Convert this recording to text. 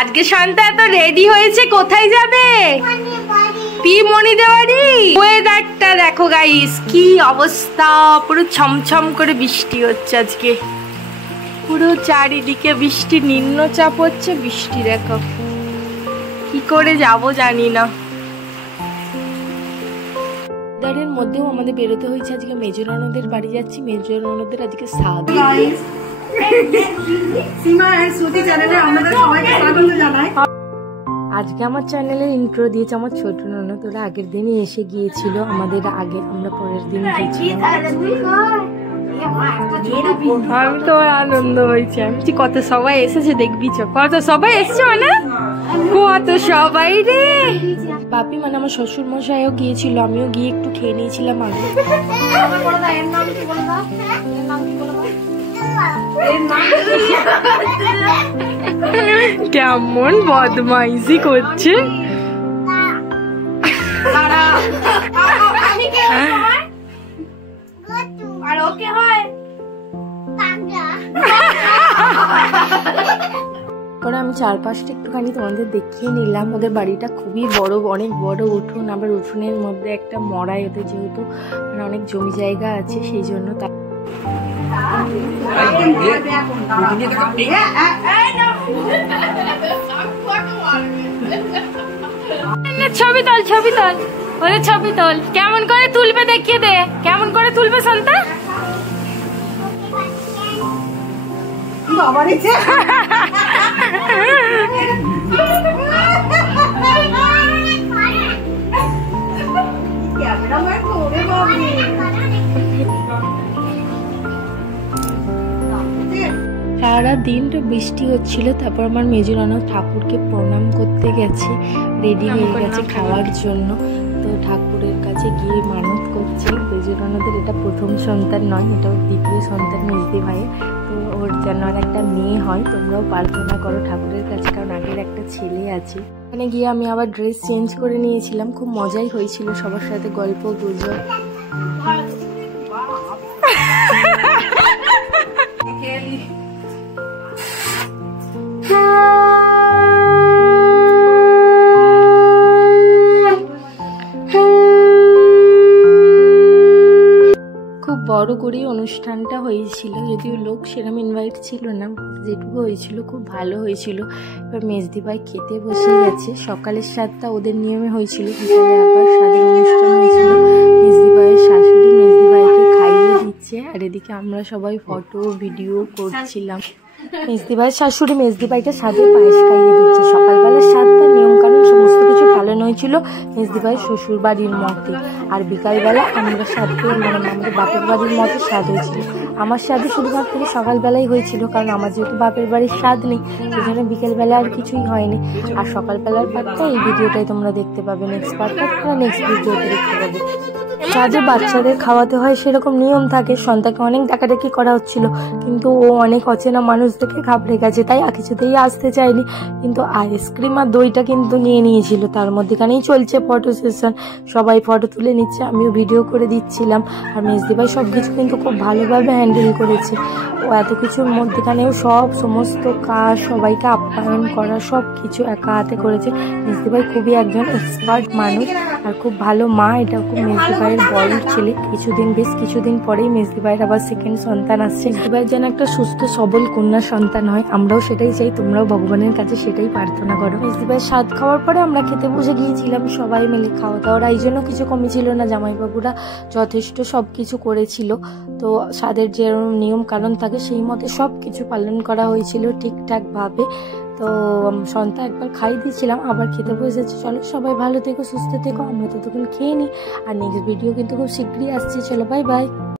আজকে শান্তা এত রেডি হয়েছে, কোথায় যাবে? পিমনিদের বাড়ি। ওয়েদারটা দেখো গাইস, কি অবস্থা, পুরো ছমছম করে বৃষ্টি হচ্ছে আজকে, পুরো চারিদিকে বৃষ্টি, নিম্নচাপ হচ্ছে, বৃষ্টি দেখো। কি করে যাব জানি না। ওয়েদারের মধ্যেও আমাদের বেরোতে হয়েছে। আজকে মেজর ননদের বাড়ি যাচ্ছি, মেজর ননদের আজকে স্বাদ। আজকে আমার চ্যানেলের ইন্ট্রো দিয়েছে আমার ছোট ননদ, ওরা আগের দিনই এসে গিয়েছিল আমাদের আগে, আমরা পরের দিন গিয়েছিলাম। আমি তো আনন্দ হয়েছে, আমি কত সবাই এসেছে দেখবি, কত সবাই এসছে, মানে কত সবাই রে। বাপি মানে আমার শ্বশুর মশাইও গিয়েছিল, আমিও গিয়ে একটু খেয়ে নিয়েছিলাম আগে। কেমন বদমাইশি করছে। পরে আমি চারপাশটা একটুখানি তোমাদের দেখিয়ে নিলাম। ওদের বাড়িটা খুবই বড়, অনেক বড় উঠোন, আবার উঠোনের মধ্যে একটা মড়াই, ওদের যেহেতু মানে অনেক জমি জায়গা আছে সেই জন্য। ছবি তোল, ছবি তোল, ওদের ছবি তোল। কেমন করে তুলবে দেখিয়ে দে, কেমন করে তুলবে শান্তা। সারা দিনটা বৃষ্টি হচ্ছিল। তারপর আমার মেজো ননদ ঠাকুরকে প্রণাম করতে গেছে, রেডি হয়ে গেছে খাওয়ার জন্য। তো ঠাকুরের কাছে গিয়ে মানত করছে। মেজো ননদের এটা প্রথম সন্তান নয়, এটা ওর দ্বিতীয় সন্তান মেজদি ভাইয়ের। তো ওর যেন আর একটা মেয়ে হয়, তোমরাও প্রার্থনা করো ঠাকুরের কাছে, কারণ আগের একটা ছেলে আছে। ওখানে গিয়ে আমি আবার ড্রেস চেঞ্জ করে নিয়েছিলাম, খুব মজাই হয়েছিল, সবার সাথে গল্প গুজব। বড় করে অনুষ্ঠানটা হয়েছিল, যদিও লোক সেরকম ইনভাইট ছিল না, যেটুকু হয়েছিল খুব ভালো হয়েছিল। এবার মেজদি ভাই খেতে বসে গেছে। সকালের স্বাদটা ওদের নিয়মে হয়েছিল, বিকালে আবার স্বাদের অনুষ্ঠান হয়েছিল। মেজদি ভাইয়ের শাশুড়ি মেজদি ভাইকে খাইয়ে দিচ্ছে, আর এদিকে আমরা সবাই ফটো ভিডিও করছিলাম। মেজদি ভাইয়ের শাশুড়ি মেজদি ভাইকে স্বাদের পায়েস খাইয়ে দিচ্ছে। সকালবেলার স্বাদটা নিয়মকানুন সমস্ত কিছু পালন হয়েছিল মেজদি ভাইয়ের শ্বশুর বাড়ির মতে, আর বিকালবেলা আমরা স্বাদকে মানে আমাদের বাপের বাড়ির মতো স্বাদ হয়েছিল। আমার স্বাদে শুধুমাত্র সকালবেলাই হয়েছিল, কারণ আমার যেহেতু বাপের বাড়ির স্বাদ নেই, সেই জন্য বিকেলবেলা আর কিছুই হয়নি। আর সকালবেলার পার্টটা এই ভিডিওটাই তোমরা দেখতে পাবে, নেক্সট পার্টটা তোমরা নেক্সট ভিডিওতে দেখতে পাবে। সাজে বাচ্চাদের খাওয়াতে হয় সেরকম নিয়ম থাকে। সন্তানকে অনেক ডাকাডাকি করা হচ্ছিল, কিন্তু ও অনেক অচেনা মানুষ দেখে ঘাবড়ে গেছে, তাই কিছুতেই আসতে চায়নি। কিন্তু আইসক্রিম আর দইটা কিন্তু নিয়ে নিয়েছিল। তার মধ্যেখানেই চলছে ফটো সেশন, সবাই ফটো তুলে নিচ্ছে, আমিও ভিডিও করে দিচ্ছিলাম। আর মেজদি ভাই সব কিছু কিন্তু খুব ভালোভাবে হ্যান্ডেল করেছে। ও এত কিছুর মধ্যেখানেও সমস্ত কাজ, সবাইকে আপ্যায়ন করা, সব কিছু একা হাতে করেছে। মেজদি ভাই খুবই একজন এক্সপার্ট মানুষ আর খুব ভালো মা। এটা খুব মেজদি ভাইয়ের বড় ছেলে। বেশ কিছুদিন পরেই মেজদি ভাইয়ের আবার সেকেন্ড সন্তান আসছে। মেজদি ভাইয়ের যেন একটা সুস্থ সবল কন্যা সন্তান হয়, আমরাও সেটাই চাই, তোমরাও ভগবানের কাছে সেটাই প্রার্থনা করো। মেজদি ভাইয়ের স্বাদ খাওয়ার পরে আমরা খেতে বসে গিয়েছিলাম সবাই মিলে। খাওয়া দাওয়ার এই জন্য কিছু কমই ছিল না, জামাইবাবুরা যথেষ্ট সব কিছু করেছিল। তো স্বাদের যে নিয়ম কারণ থাকে সেই মতে সব কিছু পালন করা হয়েছিল ঠিকঠাক ভাবে। তো সন্তা একবার খাইয়ে দিয়েছিলাম, আবার খেতে বসেছে। চলো সবাই ভালো থেকো, সুস্থ থেকো, আমরা ততক্ষণ খেয়ে নিই। আর নেক্সট ভিডিও কিন্তু খুব শীঘ্রই আসছে। চলো বাই বাই।